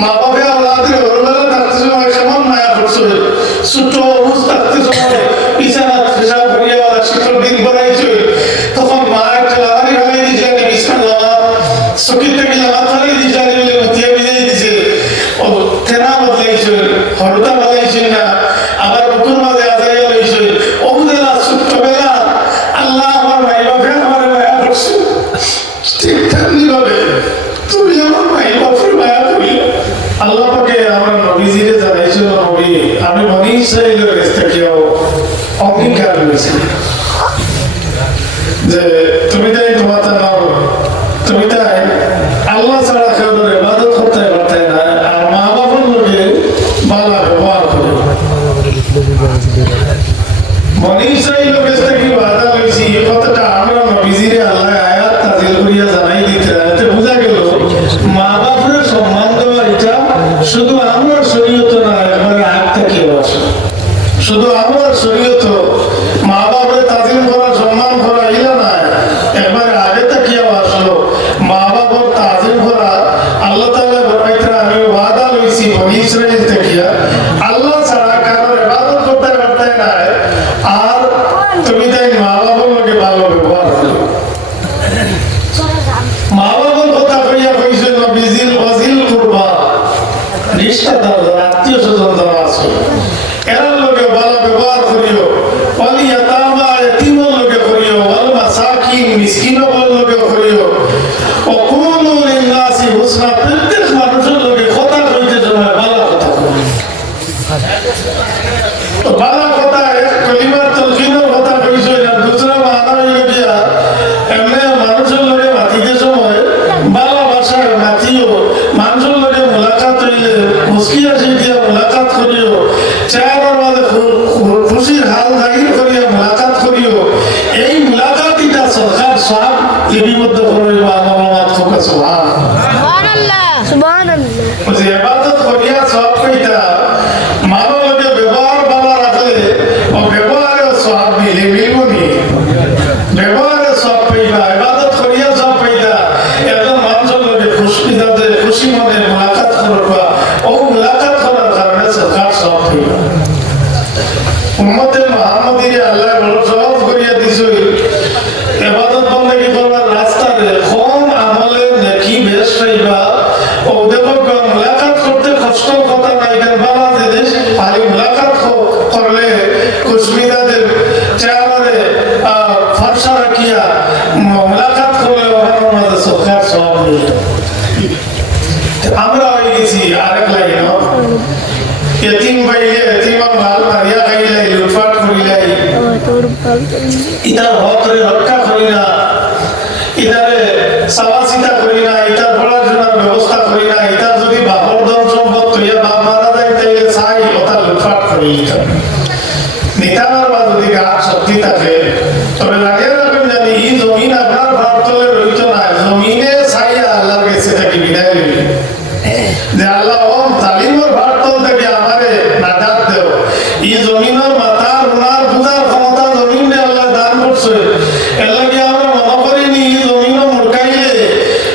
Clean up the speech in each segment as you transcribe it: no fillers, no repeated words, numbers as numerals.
মা বাবা আওলাদের ওরবেলা থাকতে সময় কেমন মায়া করছে, ছোট অবুজ থাকতে সময় বিছানা পেশাব করিয়া ওরা শীতল দিন করাইছে, তখন মা একটা লাগানি ফেলাই দিয়েছে, বিছানা লামা চকির থেকে লামা ফেলাই দিয়েছে, মতিয়া বিজাই দিছে, ও থেনা বদলাইছে, হরতা বদলাইছে না, আবার বুকুর মাঝে আজাইয়া লইছে, অবুদেলা ছোট্টবেলা আল্লাহ আমার ভাই বাপে আমার মায়া করছে, ঠিক তেমনি ভাবে তুমি আমার ভাই বাপের মায়া করি। আল্লাহ পাকে আমার নবীজিরে জানাইছিল, নবী আমি বনি ইসরাইলের কাছ থেকেও অঙ্গীকার করেছি যে তুমি তাই তোমাতা নাও, তুমি তাই আল্লাহ ছাড়া কেউ ইবাদত করতে পারতে না, আর মা বাবার লোকে বালা ব্যবহার করে। বনি ইসরাইলের কাছ থেকে বাধা লইছি, এই কথাটা আমরা নবীজিরে আল্লাহ আয়াত নাযিল করিয়া জানাই দিতে, এতে বোঝা গেল মা বাপের সম্মান দেওয়া এটা শুধু আমরা শরীয়ত না, একবারে আগ থেকে আসে। শুধু আমরা শরীয়ত মা বাপের তাজিম করা সম্মান করা ইলা না, একবারে আগে থেকেও আসলো। মা বাবার তাজিম করা আল্লাহ তাআলা বলাইতে আমি ওয়াদা লইছি বনি ইসরাইল থেকে আল্লাহ ছাড়া কারোর ইবাদত করতে পারতে না, আর তুমি তাই মা বাবার লোকে ভালো ব্যবহার করো। মা বাবার কথা কইয়া কইছে নবীজিল ওয়াজিল কুরবা, রিশতাদার আত্মীয় স্বজন যারা আছে এরা লোকে ভালো ব্যবহার করিও, ওয়ালি ইয়াতামা ইয়াতীমের লোকে করিও, ওয়াল মাসাকিন মিসকিনের লোকে করিও, ওয়া কুলু লিন-নাসি হুসনা, প্রত্যেক মানুষের লোকে কথা কইতে সময় ভালো কথা কইও। তো ভালো কথা এক কলিমার তালকিনের কথা কইছো, না দুসরা মানা হইল গিয়া এমনি মানুষের লোকে মাতিতে সময় ভালো ভাষায় মাতিও, মানুষের লোকে মুলাকাত হইলে মুস্কিয়া দিয়া মুলাকাত করিও, চেহারার মাঝে খুশির হাল জাহির করিয়া মুলাকাত করিও। এই মুলাকাতিটা সরকার সব লিপিবদ্ধ করিব। আমার ফোকাস সুবহানাল্লাহ সুবহানাল্লাহ। যে ইবাদত করিয়া সব কইতা মানব লোকে ব্যবহার ভালো রাখলে ও ব্যবহারে সব মিলবনি, ব্যবহারে সব পাইবা, ইবাদত করিয়া সব পাইতা। একজন মানুষের লোকে খুশি মনে মুলাকাত করবা, ও মুলাকাত করার কারণে সরকার সব পাইবা। উম্মতে মুহাম্মাদিরে আল্লাহ বড় সহজ করিয়া দিছে, ইবাদত বندگی করবার রাস্তাতে কম আমলে নেকি বেশ পাইবা। ও দেখো মুলাকাত করতে কষ্টের কথা নাই, কেন বাবা জিনিস আর মুলাকাত করলে কুশমিদাদের চেহারারে ফর্সা রাখিয়া মুলাকাত করলে ওখানে মাঝে সরকার সব আমরা হয়ে গেছি আরেক লাইন এতিম পাইলে এতিমার মাল মারিয়া খাইলাই, লুটপাট করিলাই, ইতার হকরে রক্ষা করি না, ইতারে সাবাসিতা করি না, ইতার পড়াশোনার ব্যবস্থা করি না, ইতার যদি বাপর ধন সম্পদ তৈয়া বাপ মারা যায় তাইলে চাই ওটা লুটপাট করি নিতানার বা যদি গাছ শক্তি থাকে, তবে লাগিয়ে রাখবেন জানি এই জমিন আপনার ভারতলে রইত না, জমিনে চাইয়া আল্লাহর কাছে থাকি বিদায় দিবি যে আল্লাহ ওম তালিমের ভারতল থেকে আমারে নাজাত দেও। এই জমিনের মাথার রুনার পূজার ক্ষমতা জমিনে আল্লাহ দান করছে, এর লাগে আমরা মনে করিনি এই জমিনও মুরকাইলে,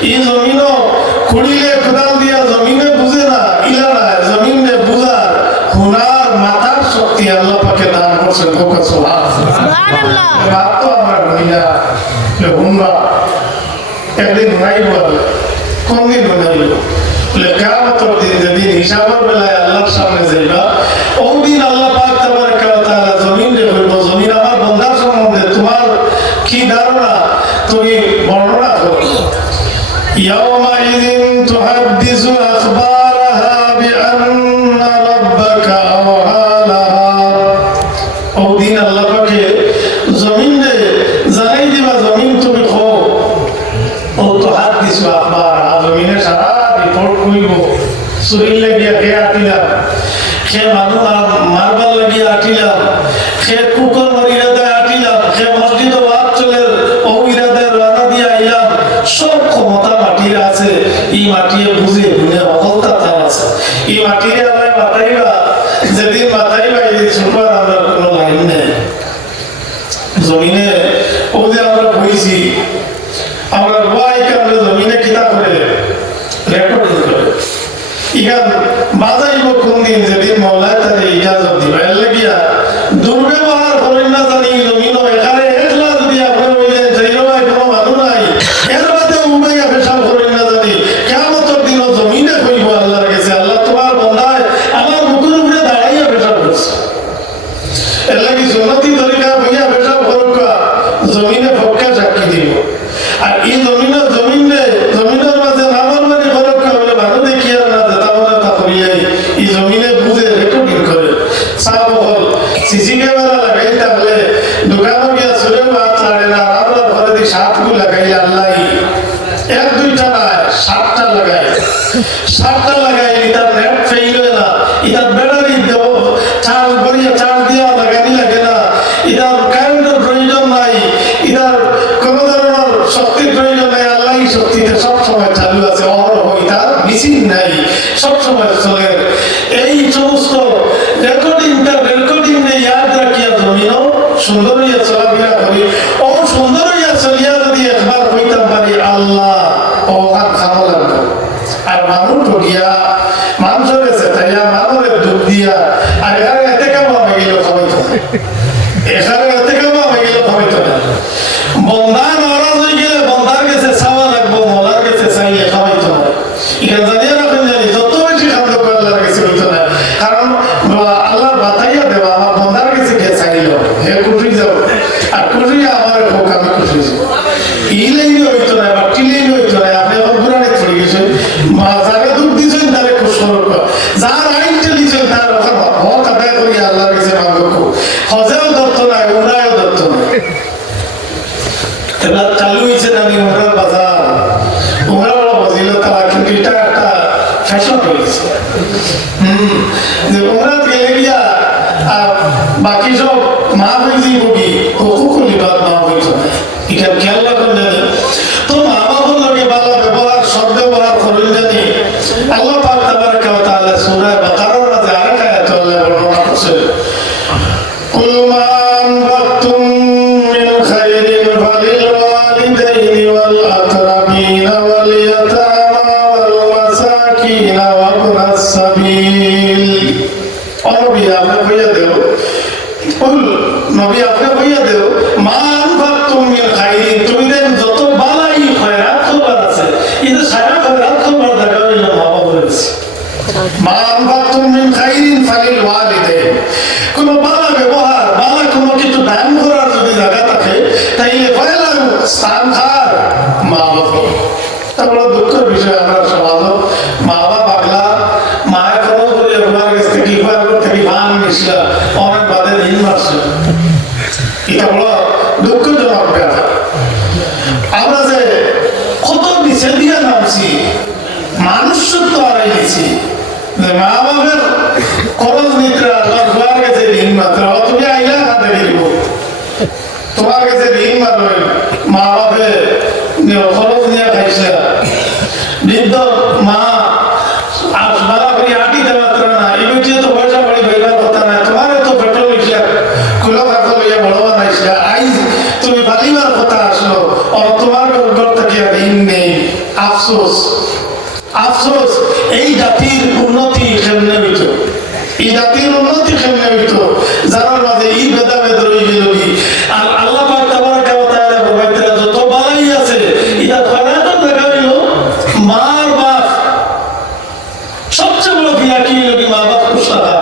এই জমিনও খুঁড়িলে কোদাল দিয়া জমিনে বুঝে না, ইলা না জমিনে বুঝার হুনার মাথার শক্তি আল্লাহ পাকে দান করছেন। সুবহানাল্লাহ। বাপ তো আমার মহিলা হুনরা একদিন হুনাইব, কোনদিন হুনাইব কিয়ামতের দিন, যেদিন হিসাবের বেলায় আল্লাহর সামনে যাইবা, ওই দিন আল্লাহ পাক তাবারাকা ওয়া তাআলা জমিনে কইব, জমিন আমার বান্দার সম্বন্ধে তোমার কি ধারণা তুমি বর্ণনা করো। ইয়াওমাইযিন তুহাদ্দিসু আখবারাহা বিআন্না রাব্বাকা আওহালাহা। ওই দিন আল্লাহ পাকে জমিনে জানাই দিবা, জমিন তুমি কও ও তুহাদ্দিসু আখবারাহা, জমিনে সারা রিপোর্ট কইব, শরীর লাগিয়া খেয়ে আটিলাম, খেয়ে মানুষ মারবার লাগিয়া আটিলাম, খেয়ে কুকুর ইরাদায় আটিলাম, খেয়ে মসজিদ ওয়াজ চলে ও ইরাদায় রানা দিয়ে আইলাম, সব ক্ষমতা মাটির আছে। এই মাটিয়ে বুঝে বুঝে অকলতা তার আছে। এই মাটিরে আমরা মাথাইবা, যেদিন মাথাইবা এদিন শুনবার আমরা কোনো লাইন নেই। জমিনে ও যে আমরা বইছি, আমরা জমিনে কিতা করে রেকর্ড করে ইখান বাজাইব কোন দিন যেদিন মৌলায় তার ইজাজত দিবে এর লাগিয়া দুর্ব্যবহার করেন না জানি জমিন এখানে একলা যদি আপনি বললেন যেরকম কোনো মানুষ নাই এর বাদে উমাইয়া পেশাব করেন না জানি কিয়ামতের দিন জমিনে কইব আল্লাহর কাছে আল্লাহ তোমার বন্দায় আমার বুকের উপরে দাঁড়াইয়া পেশাব করছে এর লাগি সুন্নতি তরিকা বইয়া পেশাব করুক জমিনে পক্ষে সাক্ষী দিব আর এই জমিনের মাঝে নামার মানে করুক বলে ভালো দেখি আর না যেটা বলে তা করিয়াই এই জমিনে বুঝে রেকর্ডিং করে সাপ হল সিসি ক্যামেরা লাগাই তাহলে দোকানে গিয়া চলে মাছ ছাড়ে না আমরা ঘরে দিয়ে সাপগু লাগাই আল্লাহ এক দুইটা না সাতটা লাগাই এটার নেট ফেইল হয় না এটার ব্যাটারি দেব চার্জ করিয়া চার্জ দিয়া লাগানি লাগে না এটার কারেন্টের প্রয়োজন নাই এটার কোন ধরনের শক্তির প্রয়োজন নাই আল্লাহ শক্তিতে সবসময় চালু আছে অহরহ এটার মেশিন নাই সবসময় চলে এই সমস্ত রেকর্ডিং ইয়াদ রাখিয়া জমিনও সুন্দর হইয়া চলাফেরা করি ও সুন্দর হইয়া চলিয়া যদি একবার হইতাম পারি আল্লাহ ও আর খাওয়া লাগবে আর মানুষ ঠকিয়া মানুষের চেতাইয়া মানুষের দুধ দিয়া আর এতে কেমন হয়ে গেল খাওয়াইতো এখানে এতে কেমন হয়ে গেল খাওয়াইতো না বন্ধা নারাজ হয়ে গেলে বন্ধার কাছে চাওয়া লাগবো মলার কাছে চাইলে খাওয়াইতো না এখানে জানিয়ে রাখেন জানি যত বেশি খাদ্য করে আল্লাহর কাছে হইতো না কারণ আল্লাহ বাতাইয়া দেওয়া আমার বন্ধার কাছে গিয়ে চাইল হে খুশি যাও আর খুশি আমার হোক আমি খুশি যাবো এই লাইনে হইতো না বা টি লাইনে হইতো না আপনি এখন পুরাণে চলে গেছেন যারা দুঃখ দিয়েছেন তারা খুব সরল যার আইন চলিয়েছেন তার হক আদায় করি আল্লাহর কাছে মাঙ্গ হজেও দত্ত নাই উমরায়ও দত্ত নাই এবার চালু হয়েছে আমি উমরার বাজার উমরা বড় বজিল তারা কিন্তু এটা একটা ফ্যাশন হয়ে গেছে যে উমরা গেলে গিয়া বাকি সব মা হয়েছি বগি কুকুলি বাদ মা হইত এখানে খেয়াল রাখুন জানি তো মা বাবার লগে ভালো ব্যবহার সদ্ব্যবহার করুন জানি আল্লাহ পাক তাবারাকা ওয়া তাআলা সূরা বাকারার মাঝে আরেকটা আয়াত আল্লাহ বর্ণনা করেছেন কুল মা আনফাকতুম মিন খাইরিন ফালিল ওয়ালিদাইনি ওয়াল আকরাবিন ওয়াল ইয়াতামা ওয়াল মাসাকিন ওয়া ইবনাস সাবিল নবী আপনি কইয়া দেও নবী আপনি কইয়া দেও মা আনফাকতুম মিন খাইরিন তুমি দেন যত বালাই খয়রাত খবর আছে এই সারা খয়রাত খবর দেখা হইল মা বাবার কাছে মা আনফাকতুম মিন খাইরিন ফালিল ওয়ালিদাইন কোন বালা ব্যবহার বালা কোনো কিছু দান করার যদি জায়গা থাকে তাইলে পয়লা স্থান খার মা বাবা তারপর দুঃখের বিষয় আমরা সমাজ মা বাবা পাগলা মায়ের খরচ করে আপনার কাছ থেকে ভান মিশলা অনেক বাদে দিন মারছে এটা বড় দুঃখজনক ব্যাপার আমরা যে কত নিচে দিয়া নামছি মানুষ তো আড়াই দিছি যে মা বাবার খরচ নিতে তোমার কাছে ঋণ মাত্র তুমি আইলা হাতে গেলিব তোমার কাছে ঋণ মাত্র মা বাপে খরচ নিয়ে খাইছে বৃদ্ধ মা মারা করি আটি দেওয়া না এই বুঝিয়ে তো পয়সা বাড়ি ভাইবার কথা না তোমার তো পেট্রোল লিখিয়া খুলো কাকল লইয়া বড় বানাইছিল আইজ তুমি বালিবার কথা আসলো আর তোমার ঘর থেকে ঋণ নেই আফসোস আফসোস এই জাতির উন্নতি কেমনে হইত এই জাতির উন্নতি কেমনে হইত যারা মাঝে এই ভেদাভেদ রয়ে গেল আর আল্লাহ পাক তাবারাকা ওয়া তাআলা প্রবাইতরা যত বালাই আছে এটা খয়রাত দেখা হইল মার বাপ সবচেয়ে বড় বিয়া কি হইল মা বাপ খুশালা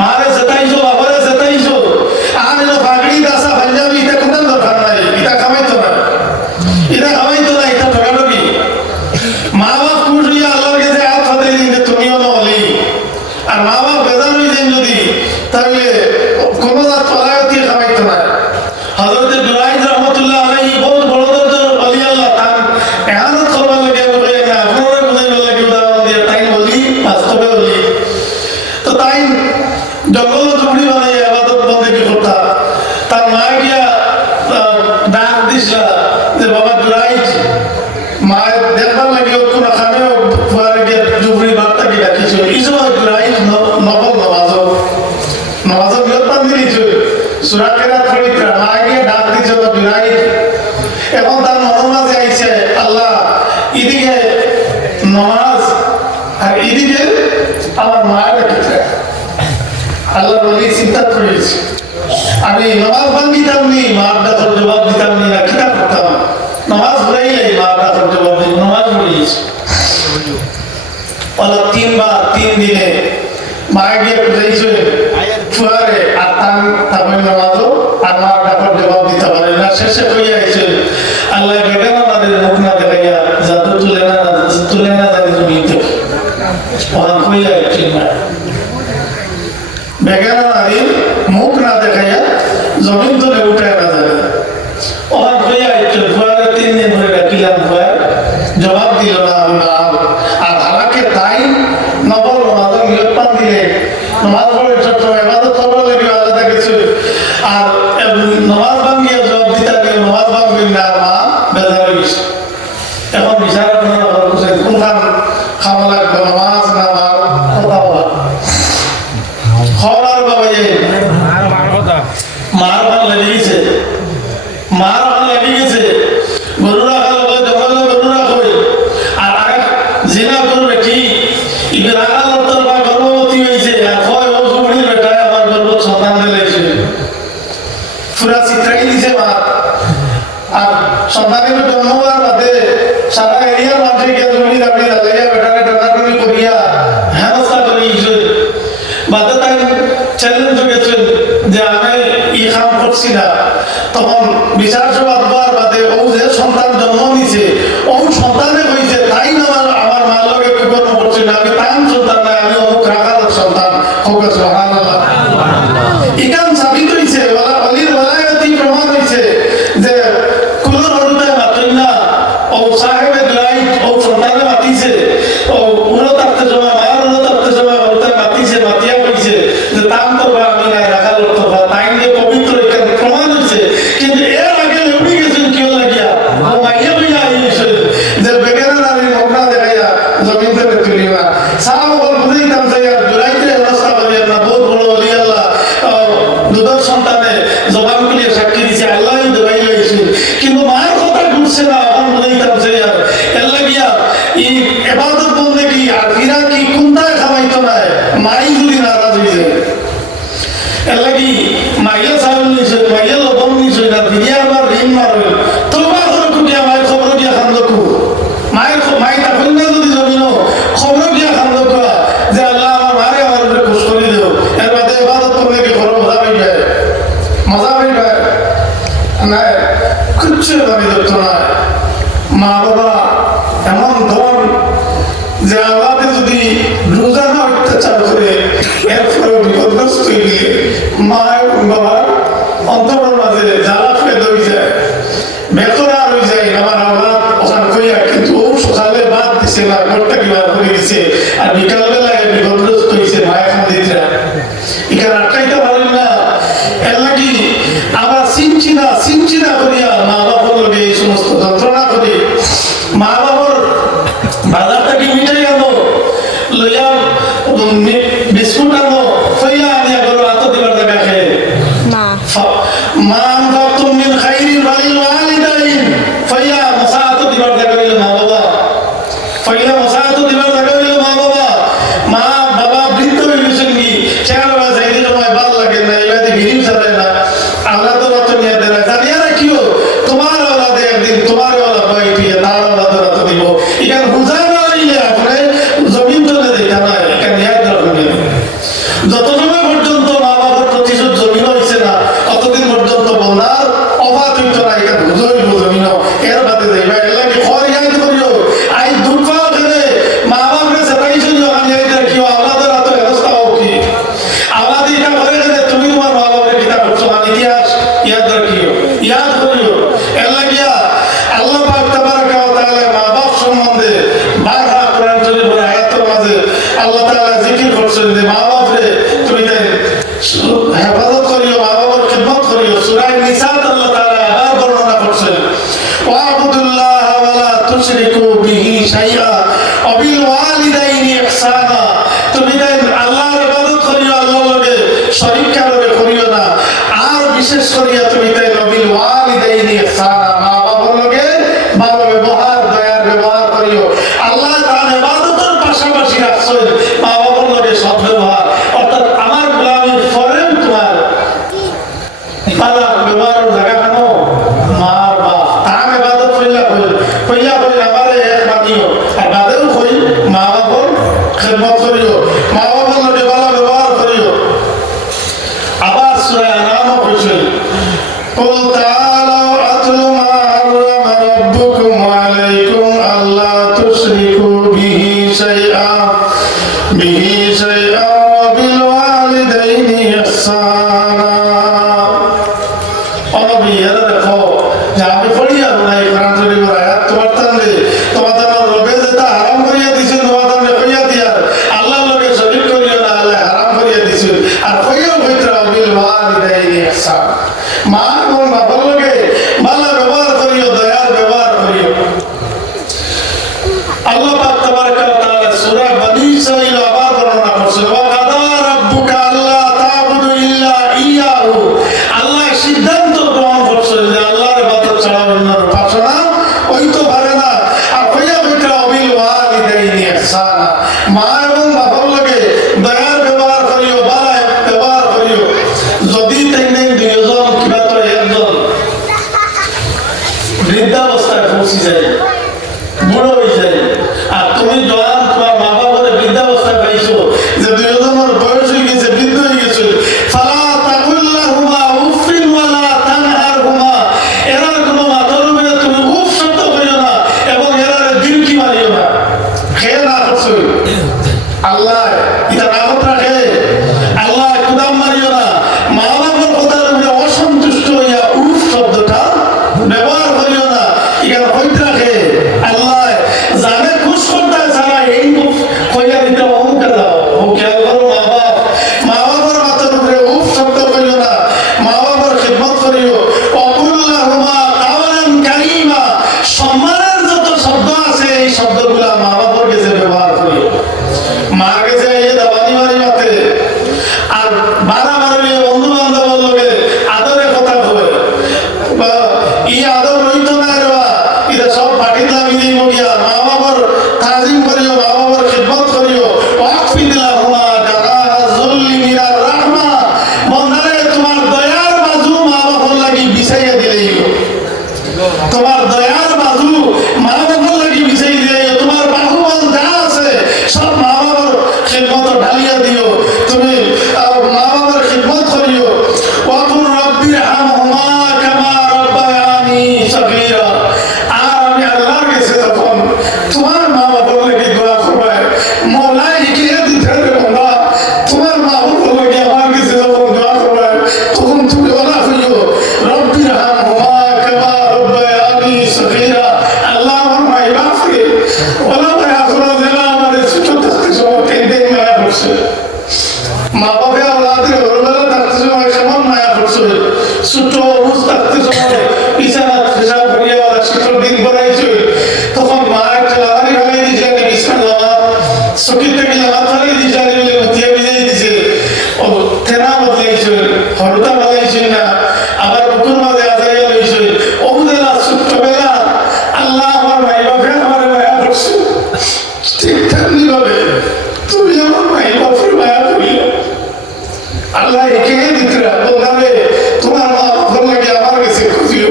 মারে যেতাইছো বাবারে যেতাইছো আর এলো পাগড়ি দাসা পাঞ্জাবি এটা কোন দরকার নাই এটা খাওয়াইতো না এটা ঠকাঠকি মা বাপ খুশ হইয়া আল্লাহর কাছে হাত হাতে দিন তুমিও না হলি আর মা বাপ বেজার হয়ে যান যদি তাহলে কোন জাত পলায়তি খাওয়াইতো না হযরত জুরাইদ রাহমাতুল্লাহ আলাইহি বহুত বড় দরজার ওলি আল্লাহ তার ইহানত করবার লাগে বলে না আপনারা বুঝাইবার লাগে উদাহরণ দিয়ে তাই বলি বাস্তবে বলি আমার মায়ের ক্ষেত্রে আল্লাহ বলি চিন্তা করেছি আমি নামাজ ভাঙিতাম নি মার ডাকার জবাব দিতাম নি না কিতাব করতাম নামাজ পড়াইলে মার ডাকার জবাব দিই নামাজ পড়িয়েছি ওলা 3 বার 3 দিনে মায়ে গিয়ে বুঝাইছে ফুয়ারে আর তারপরে নামাজও আর মার ডাকার জবাব দিতে পারে না শেষে হইয়া গেছে আল্লাহ বেগান আমাদের মুখ না দেখাইয়া জাদু তুলে না জানি জমিতে ওরা হইয়া গেছে বেগান নারীর মুখ না দেখাইয়া জমিন তুলে উঠে না যাবে ওরা হইয়া গেছে ফুয়ারে 3 দিন ধরে ডাকিলাম ফুয়ার জবাব দিল না আর হালাকে তাই নবল নামাজের নিয়তপান দিলে নামাজ পড়ে ছোট এবাদত করবার লাগে আলাদা কিছু আর নামাজ ভাঙিয়ে জবাব দিতে গিয়ে নামাজ ভাঙবেন না আর মা বেজার হয়ে গেছে এখন বিচার কোনখান খাওয়া লাগবে নামাজ না মার কথা বলা খাওয়ার বাবা মার ভাল লেগে গেছে মার ভাল লেগে গেছে গরুরা খালো জঙ্গলে গরুরা কই আর আরেক জিনা করবে কি ইব্রাহিম তোর বা গর্ভবতী হয়েছে আর কয় ও জুড়ির বেটা আমার গর্ভ সন্তান দিয়েছে পুরা চিত্রাই দিছে মা আর সন্তানের জন্ম হওয়ার বাদে সারা এরিয়ার মাঝে গিয়ে জমি দাবি লাগিয়া বেটারে টানাটানি করিয়া হেনস্থা করে গেছে বাদে তাই চ্যালেঞ্জ গেছে যে আমি ই কাম করছি না তখন বিচার জবাব দেওয়ার বাদে ও যে সন্তান জন্ম নিছে ও সন্তানে হয়েছে তাই না আমার মার লগে কুকর্ম করছে না আমি তাম সন্তান না আমি অমুক রাখার সন্তান হোক সুবহানাল্লাহ ইকাম সাবিত হয়েছে ওলা অলির ওলায়তি প্রমাণ হয়েছে যে কোনো রুদায় মাতই না ও সাহেবে দুলাই ও সন্তানে মাতিছে ও উড়ো তাকতে জমা মায়ের উড়ো তাকতে জমা ওটাই মাতিছে মাতিয়া হয়েছে যে তাম তো আমি নাই রাখার তো তাই যে পবিত্র এখানে প্রমাণ হয়েছে কিন্তু এর আগে উড়ে গেছেন কেউ লাগিয়া ও মাইয়া হইয়া আইছে যে বেগের নারী মগ্না দেখাইয়া জমিন থেকে তুলিবা সাহাব বল বুঝাইতাম যে আর দুলাইতে অবস্থা করিয়া না বহুত বড় ওলি আল্লাহ দুধের সন্তানে জবান খুলিয়ে সাক্ষী দিছে আল্লাহই দুলাই লইছে কিন্তু মায়ের কথা ঘুরছে না এখন বুঝাইতাম যে আর এর লাগিয়া এই ইবাদত বলতে কি আর ফিরা কি কোনটায় খাওয়াইতো না মাই যদি নারাজ হয়ে যায় এর লাগি মাইয়া চাউল নিছে মাইয়া লবণ নিছে না ফিরিয়া আবার ঋণ মারবে তোমার করে কুটিয়া মায়ের খবর দিয়া খান দেখো মাই তখন না যদি জমিন খবর দিয়া খান দেখো যে আল্লাহ আমার মারে আমার উপরে খুশ করে দেও এর বাদে ইবাদত করলে কি ঘর মজা পাইবে না কিচ্ছু দাবি দেখতো না মা বাবা এমন ধন যে আল্লাহকে যদি রোজানা অত্যাচার করে এরপরে বিপদগ্রস্ত হয়ে মা এবং বাবার অন্তরের মাঝে জ্বালা ফেদ হয়ে যায় বেতরা হয়ে যায় আমার আল্লাহ ওখান কইয়া কিন্তু ও সকালে বাদ দিছে না ঘরটা কি বার করে দিছে আর বিকালবেলায় বিপদগ্রস্ত হয়েছে মায়া খান দিতে এখানে আটকাইতে পারেন না এর লাগি আবার চিনছি না করিয়া মা বাবার লগে এই সমস্ত যন্ত্রণা করি মা বাবার বাজারটা কি মিটাই আনো লইয়া বিস্কুট আনো ফইয়া আনিয়া করো আত দিবার জায়গা খেয়ে মা আনফাকতুম মিন খাইরিন ফালিল ওয়ালিদাইন ফইয়া মুসাআত দিবার জায়গা হইল মা বাবা ফইয়া মুসাআত দিবার জায়গা হইল মা বাবা মা বাবা বৃদ্ধ হয়ে গেছেন কি চেহারা যাইতে সময় ভালো লাগে না এবারে গিরিম ছাড়ে না আল্লাহ তো রত নিয়ে দেয় জানিয়া রাখিও তোমার আওলাদে একদিন তোমার আওলাদ হইতে তার আওলাদ রত দিব এখানে বুঝা না হইলে আপনি জমিন তুলে দেখা না এখানে ইয়াদ রাখবেন যত সময় পর্যন্ত মা বাবার প্রতিশোধ জমিন হয়েছে না ততদিন পর্যন্ত বন্ধার অবাধ হইত না এখানে বুঝই জমিন এর বাদে যাইবা এর লাগে খর ইয়াদ করিও আই দুঃখা ধরে মা বাপরে সেটাইছিল আমি ইয়াদ রাখিও আওলাদের হাতে ব্যবস্থা হোক কি আওলাদ এটা করে যে তুমি তোমার মা বাপরে কিতাব করছো আমি ইতিহাস ইয়াদ রাখিও ইয়াদ করিও এর লাগিয়া আল্লাহ পাক তাবারাকা ওয়া তাআলা মা বাপ সম্বন্ধে বারবার কোরআন শরীফের আয়াতের মাঝে আল্লাহ তাআলা জিকির করছেন যে মা বাপরে তুমি তাই হেফাজত করিও মা বাবার খিদমত করিও সূরা নিসাতে আল্লাহ তাআলা আবার বর্ণনা করছেন ওয়াবুদুল্লাহ ওয়া লা তুশরিকু বিহি শাইআ ওয়া বিল ওয়ালিদাইনি ইহসানা তুমি তাই আল্লাহর ইবাদত করিও আল্লাহর লগে শরীক কারণে করিও না আর বিশেষ করিয়া তুমি তাই নবিল ওয়ালিদাইনি ইহসানা মা বাবার লগে ভালো ব্যবহার দয়ার ব্যবহার করিও আল্লাহ তার ইবাদতের পাশাপাশি রাখছেন খেদমত করিও, মা বাবার লগে ভালো ব্যবহার করিও। আবার সূরা আনাম কইছে কুল তাআলাউ আতলু মা হারামা রাব্বুকুম আলাইকুম আল্লা তুশরিকু বিহি শাইআ ওয়া বিল ওয়ালিদাইনি ইহসানা। অনবী এরা দেখো যে আমি পড়িয়া নাই কোরআন শরীফের আয়াত তোমার তাহলে তোমাদের রবে যেটা হারাম করিয়া দিছে তোমাদের কইয়া দিয়া আল্লাহর লগে শরীক করিও না, আল্লাহ হারাম করিয়া দিছে। আর কইও কইরা বিল ওয়ালিদাইনি ইহসান, মা এবং বাবার লগে ভালো ব্যবহার করিও, দয়ার ব্যবহার করিও। আল্লাহ পাক তাবারাকা ওয়া তাআলা সূরা বনী ইসরাঈল আবার বর্ণনা করছেন ওয়া কাদা রাব্বুকা আল্লা তা'বুদু ইল্লা ইয়াহু। আল্লাহ সিদ্ধান্ত গ্রহণ করছেন যে আল্লাহর ইবাদত ছাড়া অন্যের উপাসনা হইতে পারে না। আর কইয়া কইরা বিল ওয়ালিদাইনি ইহসানা, মা এবং বাবার লগে দয়ার ব্যবহার করিও, ভালো ব্যবহার করিও। যদি তাইনে দুইজন কিবা তো একজন বৃদ্ধাবস্থায় পৌঁছে যায়, বুড়ো হয়ে যায়, আর তুমি জোয়ান তোমার মা বাবার বৃদ্ধাবস্থায় পাইছো, যে দুইজনের বয়স হয়ে গেছে, বৃদ্ধ হয়ে গেছে, ফালা তাকুল লাহুমা উফিন ওয়ালা তানহারহুমা, এরার কোনো মাথার উপরে তুমি উফ শব্দ করিও না এবং এরার দিলকি মারিও না। খেয়ে না করছো আল্লাহ এটা রাহত রাখে, আল্লাহ কুদাম মারিও না। মা বাবার কথার উপরে অসন্তুষ্ট হইয়া উফ শব্দটা ব্যবহার করিও না, এখানে হইতে রাখে। আল্লাহ জানে খুশ করতে ছাড়া এই কইয়া দিতে অমুকে দাও, ও খেয়াল করো মা বাবার মাথার উপরে উফ শব্দ করিও না, মা বাবার খিদমত করিও। অকুল্লাহুমা কাওলান কারীমা, সম্মানের যত শব্দ আছে এই শব্দগুলা মা বাবার কাছে ব্যবহার করিও। মার কাছে এই দাবানি মারি মাতে আর বাড়াবাড়ি বন্ধু বান্ধব লগে আদরে কথা কয়, ই আদর রইতো না রে বা, এটা সব পাঠিলাম ইদি মরিয়া। মা বাবার তাজিম করিও, মা বাবার খিদমত করিও। ওয়াকফিলাহুমা জানাহা যুল্লি মিনার রাহমা, বন্দারে তোমার দয়ার বাজু মা বাবার লাগি বিছাইয়া দিলেইও, তোমার দয়ার বাজু মা বাবার লাগি বিছাই দিলেইও। তোমার বাহুবল যা আছে সব মা বাবার খিদমত ঢালিয়া দিও, তুমি মা বাবার খিদমত করিও। ওয়াকুর রাব্বিরহামহুমা কামা রাব্বায়ানি সগীরা। আর আমি আল্লাহর কাছে যখন তোমার মা বাবার লাগি দোয়া করবে, মওলা এগিয়ে দিতে রে মওলা, তোমার মা বাবার লাগি আমার কাছে যখন দোয়া করবে তখন তুমি ওলা হইও রাব্বিরহামহুমা কামা রাব্বায়ানি সগীরা। আল্লাহ আমার মাই বাপকে ওলা মায়া করে দিলা, আমার ছোট থাকতে সময় কেঁদে মায়া করছে। মা বাবা আল্লাহকে ভোরবেলা থাকতে সময় কেমন মায়া করছে, ছোট অবস্থা থাকতে সময় বিছানা পেশাব করিয়া ওরা শীতল দিন করাইছে, তখন মা একটা লাগানি ফেলাই দিয়েছে, বিছানা জামাত চকির থেকে জামাত ফেলাই দিয়েছে, মতিয়া ভিজাই দিছে, থেনা বদলাইছে, হরতা বদলাইছে না, আবার বুকুর মাঝে আজাইয়া লইছে। অবুদেলা ছোট্টবেলা আল্লাহ আমার মাই বাপে আমার মায়া করছে, ঠিক তেমনি ভাবে তুমি আমার মাই বাপের মায়া করিও। আল্লাহ একে দিতে বলবে তোমার মা বাবার লাগে আমার কাছে খুঁজিও,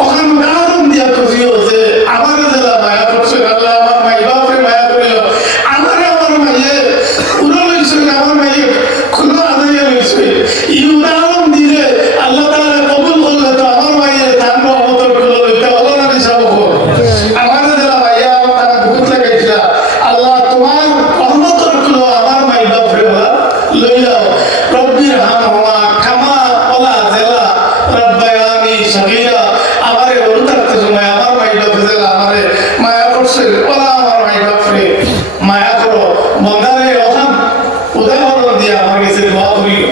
ওখানে উদাহরণ দিয়া খুঁজিও যে আমার জেলা মায়া করছে, আল্লাহ আমার মাই বাপের মায়া করিও। আমার মাইয়ে উড়ো লইছে, আমার মাইয়ে খুলো আদাইয়া লইছে, এই উদাহরণ দিলে আল্লাহ তাআলা কবুল করলে তো আমার মাইয়ে তার রহমতের খুলো লইতে হলো না নিশা বকর। আমার জেলা মাইয়া আমার তারা বহুত লাগাইছিল, আল্লাহ তোমার রহমতের খুলো আমার মাই বাপের লই যাও। রব্বিরহামহুমা কামা ওলা জেলা রাব্বায়ানি সগীরা। আমারে ওর থাকতে সময় আমার মাই বাপ জেলা আমারে মায়া করছে, ওলা আমার মাই বাপরে মায়া করো। বন্দারে ওখান উদাহরণ দিয়ে আমার কাছে দোয়া করিও,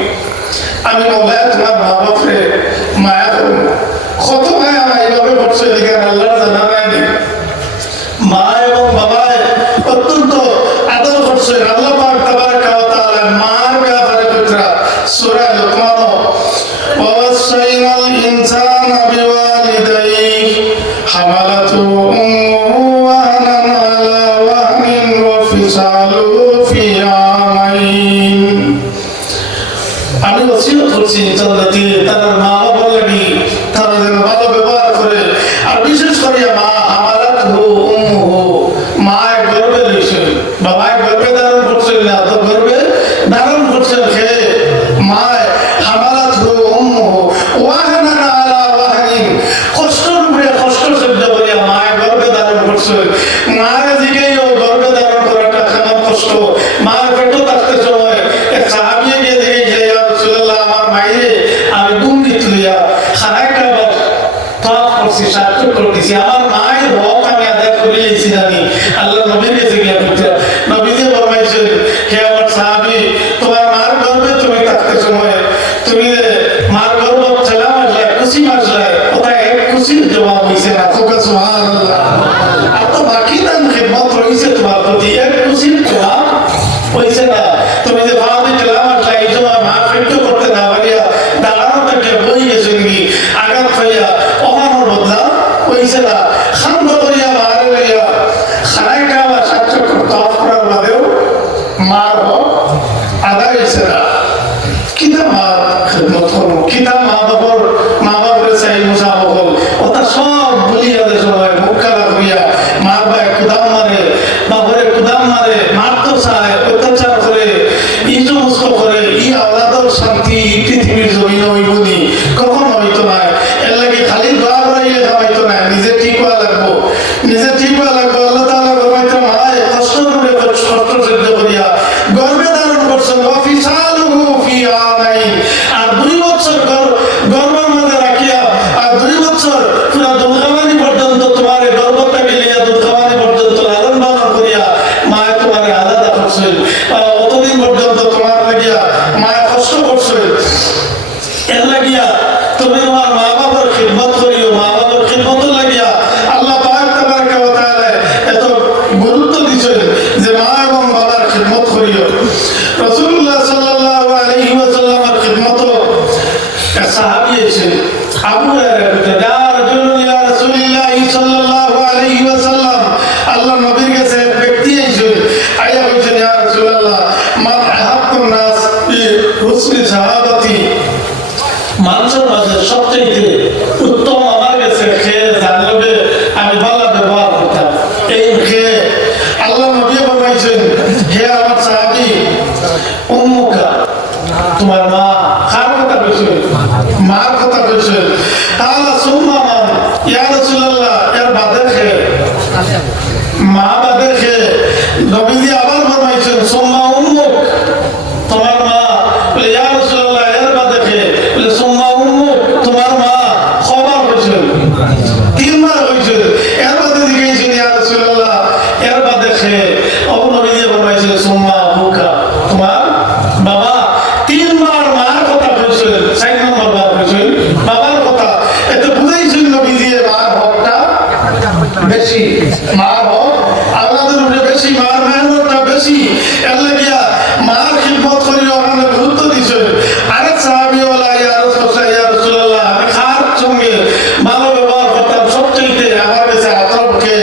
আমি মওলা তোমার মা বাপরে মায়া করো। কত মায়া মাই বাপে করছে এদিকে আল্লাহর জানা নাই। মা এবং বাবায় অত্যন্ত আদর করছে। আল্লাহ পাক তাবারাকা ওয়া তাআলা মার ব্যাপারে কইরা সূরা লুকমান ওয়াসাইনাল ইনসানা বিওয়ালিদাইহি হামালাতু উম্মুহু ওয়াহনান আলা ওয়াহনিন ওয়া ফিসালুহু ফি আমাইন। আমি ওসিয়ত করছি যাতে তার মা বাবার লাগি তারা যেন ভালো ব্যবহার করে। আর বিশেষ করে মা হামালাতু উম্মুহু, মা গর্ভে লইছে, বাবা গর্ভে ধারণ করছেন না, তো গর্বে ধারণ করছেন হে মায় হামালাত ওয়াহানান আলা ওয়াহানিন, কষ্টের উপরে কষ্ট সহ্য করিয়া মায় গর্বে ধারণ করছেন। মায়ের দিকেই ও গর্বে ধারণ করাটা কেমন কষ্ট। মার পেটও থাকতে সময় এক সাহাবী গিয়ে দেখে যে ইয়া রাসূলুল্লাহ আমার মাইরে আমি গুঙ্গি তুলিয়া খানায় খাবার তাওয়াফ করছি, সাক্ষাৎ করতেছি, আমার মায়ের হক আমি আদায় করিয়েছি জানি। আল্লাহ নবীর কাছে গিয়া বলতে নবীজি ফরমাইছেন হে আমার সাহাবী তোমার মার গর্ভে তুমি থাকতে সময় তুমি মার গর্ভ ছেলাম আসলে খুশি আসলে ওটা এক খুশির জবাব হয়েছে না। তোকে সুবহানাল্লাহ। আর তো বাকি দান খিদমত রয়েছে তোমার প্রতি, এক খুশির জবাব হয়েছে না। তুমি যে ভাবি ছেলাম আসলে এই সময় মা ফিট করতে না পারিয়া দাঁড়ানো থেকে বই গেছে কি আঘাত পাইয়া অমানোর বদলা হয়েছে না। খান্দ করিয়া মারে লইয়া খানায় খাওয়া সাক্ষাৎ তফ করার বাদেও মার হক আদায় হয়েছে না। কিতা মার খিদমত করবো, কিতা মা বাবার চাই মুসা বকল ওটা সব ভুলিয়া দে সময় মুখ খারাপ হইয়া মার ভাই কুদাম মারে, বাবরে কুদাম মারে, মার তো চায় অত্যাচার করে, ই সমস্ত করে, ই আলাদার শান্তি পৃথিবীর জমিনে হইবনি, কখন হইতো না। এর লাগে খালি দোয়া করাইলে হইতো না, নিজে ঠিক হওয়া লাগবো, নিজে ঠিক হওয়া লাগবো। আল্লাহ তাআলা ফরমাইতে মায় কষ্ট করে কষ্ট সহ্য করিয়া গর্ভে ধারণ করছেন ওয়াফিসালুহু ফি আমাইন, আর 2 বছর গর্ভের মধ্যে রাখিয়া আর 2 বছর পুরা দুধখাওয়ানি পর্যন্ত তোমার গর্ভটাকে লইয়া দুধখাওয়ানি পর্যন্ত লালন পালন করিয়া মায় তোমার আলাদা করছেন। অতদিন পর্যন্ত তোমার লাগিয়া মায় কষ্ট করছেন। এর লাগিয়া তুমি তোমার মা বাবার খিদমত করিও, মা বাবার খিদমত লাগিয়া আল্লাহ পাক তাবারক ওয়া তাআলা এত গুরুত্ব দিয়েছেন যে মা এবং বাবার খিদমত করিও। রাসূলুল্লাহ সাল্লাল্লাহু আলাইহি ওয়াসাল্লামের খিদমত এক সাহাবী আছেন আবু হুরায়রা, যা রাজুলুন ইলা রাসূলিল্লাহ সাল্লাল্লাহু আলাইহি ওয়াসাল্লাম, আল্লাহর নবীর কাছে এক ব্যক্তি আইছেন, আইয়া বলেছেন ইয়া রাসূলুল্লাহ মান আহাব্বুন নাস বি হুসনি সাহাবাতি, মানুষের মাঝে সবচেয়ে উত্তম আমার কাছে খেয়ে জানলে আমি ভালো ব্যবহার করতাম এই খেয়ে। আল্লাহ নবী ফরমাইছেন হে আমার সাহাবী উম্মুকা, তোমার মা। কার কথা কইছেন? মার কথা কইছেন। তাআলা সুম্মা মান, ইয়া রাসূলুল্লাহ এর বাদে খেয়ে, মা বাদে খেয়ে। নবীজি আবার ফরমাইছেন সুম্মা উম্মুক, তোমার মা। বলে ইয়া রাসূলুল্লাহ এর বাদে খেয়ে, বলে সুম্মা উম্মুক, তোমার মা। খবর হইছেন 3 বার হইছেন। এর বাদে জিজ্ঞাসা ইয়া রাসূলুল্লাহ এর বাদে খেয়ে, ও নবীজি ফরমাইছেন সুম্মা আবুকা, তোমার বাবা। 3 বার মার কথা কইছেন, 4 নম্বর বার কইছেন বাবার কথা। এত বুঝাইছেন নবীজি মার হকটা বেশি, মার হক আল্লাহর উপরে বেশি, মার মেহনতটা বেশি। এর লাগিয়া মার খিদমত করিও আমরা গুরুত্ব দিছেন। আরেক সাহাবী ওয়ালা ইয়া রাসূলুল্লাহ আমি খার সঙ্গে ভালো ব্যবহার করতাম সবচেয়ে আমার কাছে আতরকে।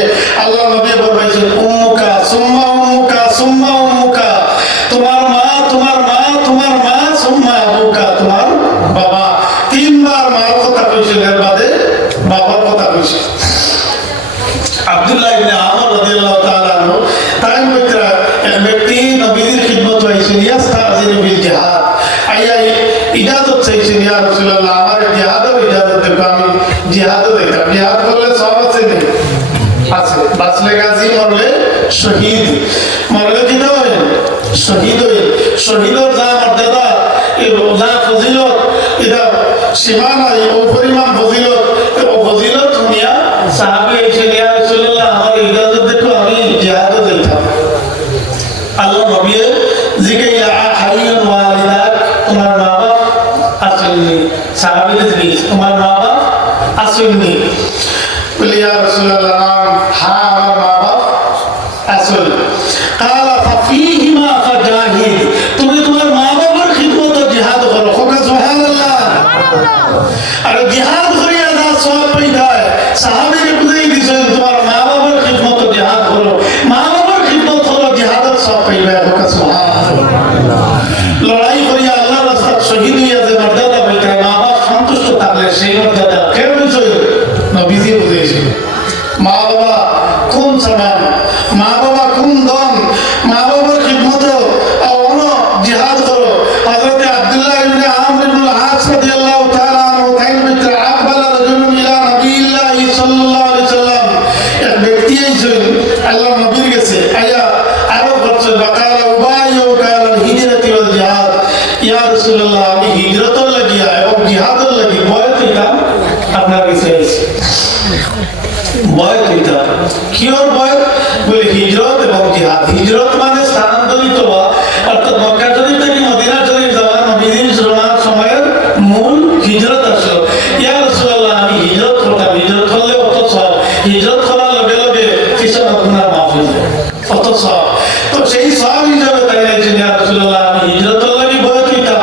আল্লাহ নবী ফরমাইছেন উম্মুকা সুম্মা উম্মুকা সুম্মা উম্মুকা, তোমার মা, তোমার মা, তোমার মা, সুম্মা আবুকা, তোমার বাবা। 3 বার মার কথা কইছেন, এর বাদে বাবার কথা কইছেন। আব্দুল্লাহ ইবনে আমর রাদিয়াল্লাহু তাআলা আনহু তাই কইরা এক ব্যক্তি নবীর খিদমত হইছেন ইয়াস্তাজির বিল জিহাদ, আইয়া ইজাজত চাইছেন ইয়া রাসূলুল্লাহ আমার জিহাদের ইজাজত দেব, আমি জিহাদও দেখব। জিহাদ করলে সব আছে নেই আছে, বাঁচলে গাজী, মরলে শহীদ। মরলে কি হয়? শহীদ হই। শহীদের যা মর্যাদা, যা ফজিলত, এটা সীমা নাই, ও পরিমাণ ফজিলত। ও ফজিলত নিয়া সাহাবী এসে ইয়া রাসূলুল্লাহ আমার ইজাজত দেখো, আমি জিহাদও দেখতাম। আল্লাহ নবী জিজ্ঞাসা হাইয়ুন ওয়ালিদাক, তোমার মা বাপ আসেননি? সাহাবীরা জিজ্ঞেস তোমার মা বাপ আসেননি? বলে ইয়া রাসূলুল্লাহ হ্যাঁ আমার মা বাপ আসেন। কালা ফাফিহিমা ফাজাহিদ, তুমি তোমার মা বাবার খিদমত জিহাদ করো। সুবহানাল্লাহ। আর জিহাদ করিয়া যা সওয়াব পাইতা হয়, সাহাবীকে বুঝাই দিয়েছেন তোমার মা বাবার খিদমত জিহাদ করো, মা বাবার খিদমত করো, জিহাদের সওয়াব পাইবে। সুবহানাল্লাহ। লড়াই করিয়া আল্লাহর রাস্তায় শহীদ হইয়া যে মর্যাদা পাইতা, মা বাপ সন্তুষ্ট থাকলে সেই মর্যাদা কে হইছে? আপনার কাছে আছে বয় কইতা কিয়র বয় বলে হিজরত এবং জিহাদ হিজরত মানে স্থানান্তরিত হওয়া অর্থাৎ মক্কা শরীফ থেকে মদিনা শরীফ যাওয়া নবীর সময়ের মূল হিজরত আসলো ইয়া রাসূলুল্লাহ আমি হিজরত করতাম হিজরত করলে কত সওয়াব হিজরত করার লগে লগে কিসব আপনার মাফ হয়ে যায় কত সওয়াব তো সেই সওয়াব হিসাবে তাই নাইছেন ইয়া রাসূলুল্লাহ আমি হিজরতের লাগি বয় কইতাম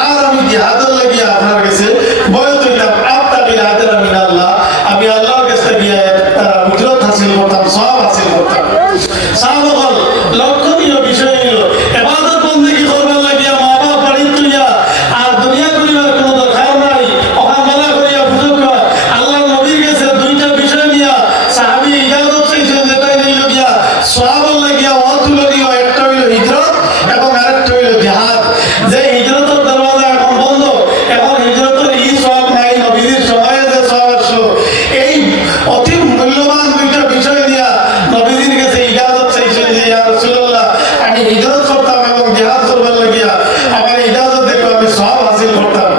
আর আমি জিহাদের লাগি আপনার কাছে বয় কইতাম আত্তাবিল আদরা মিনাল্লাহ আমি আল্লাহর কাছে গিয়ে উজরত হাসিল করতাম সওয়াব হাসিল করতাম সাহাবাগণ লক্ষণীয় বিষয় হলো ইবাদত বন্দেগী করবার লাগিয়া মা বাপ বাড়ি তুইয়া আর দুনিয়া করিবার কোনো দরকার নাই ওখান মালা করিয়া পুজো করা আল্লাহর নবীর কাছে দুইটা বিষয় নিয়া সাহাবী ইজাজত চাইছেন যেটাই নিল গিয়া সওয়াবের লাগিয়া ওয়াতুল লাগিয়া একটা হইল হিজরত এবং আরেকটা হইল জিহাদ যে হিজরতের দরওয়াজা এখন বন্ধ এখন হিজরতের এই সওয়াব নাই নবীর সময়ে যে সওয়াব আসলো এই অতি মূল্যবান দুইটা বিষয় নিয়া নবীর কাছে ইজাজত চাইছেন যে ইয়া রাসূলুল্লাহ আমি হিজরত করতাম এবং জিহাদ করবার লাগিয়া আমার ইজাজত দেখো আমি সওয়াব হাসিল করতাম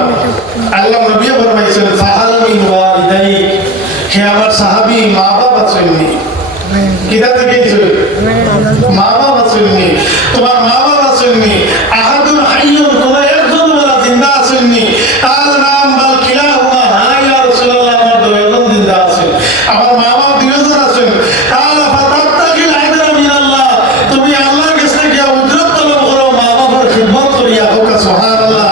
আল্লাহ নবী ফরমাইছেন ফাহাল মিন ওয়ালিদাই হে আমার সাহাবী মা বাপ আছেননি কিটা থেকে মা বাপ আছেননি তোমার মা বাপ আছেননি আহাদুল হাইয়ুন কোন একজন ওরা জিন্দা আছেননি তার নাম বাল কিলাহুমা হ্যাঁ ইয়া রাসূলুল্লাহ আমার দুইজন জিন্দা আছেন আমার মা বাপ দুইজন আছেন তাআলা ফাতাত্তাকিল আদরা মিনাল্লাহ তুমি আল্লাহর কাছে গিয়া উজরত তলব করো মা বাবার খিদমত করিয়া হোক সুবহানাল্লাহ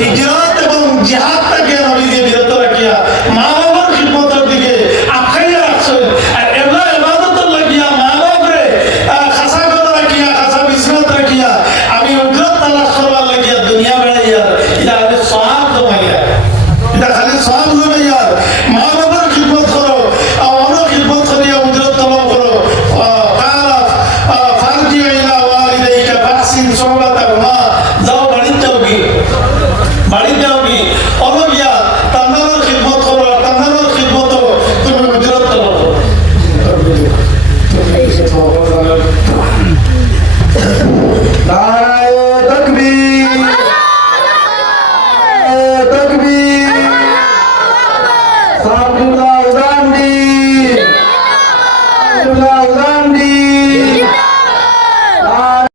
হিজরত এবং জিহাদটাকে নবী যে বিরত রাখিয়া মা বাবার খিদমতের দিকে আখাইয়া রাখছেন আর এমলা ইবাদতের লাগিয়া মা বাপরে খাসা করে রাখিয়া খাসা বিছনাত রাখিয়া আমি উজরত তালাশ করবার লাগিয়া দুনিয়া বেড়াইয়া এটা খালি সওয়াব জমাইয়া এটা খালি সওয়াব জমাইয়া মা বাবার খিদমত করো আমারও খিদমত করিয়া উজরত তলব করো তাআলা ফারজি ইলা ওয়ালিদাইকা ফাহসিন সুহবাতাহুমা যাও বাড়ি যাও কি বাড়ি যাও কি অনগিয়া তান্নার খিদমত করো তান্নার খিদমত তুমি উজরত তলব করো নারায়ে তাকবীর তাকবীর সাদুল্লাহ উদান্ডি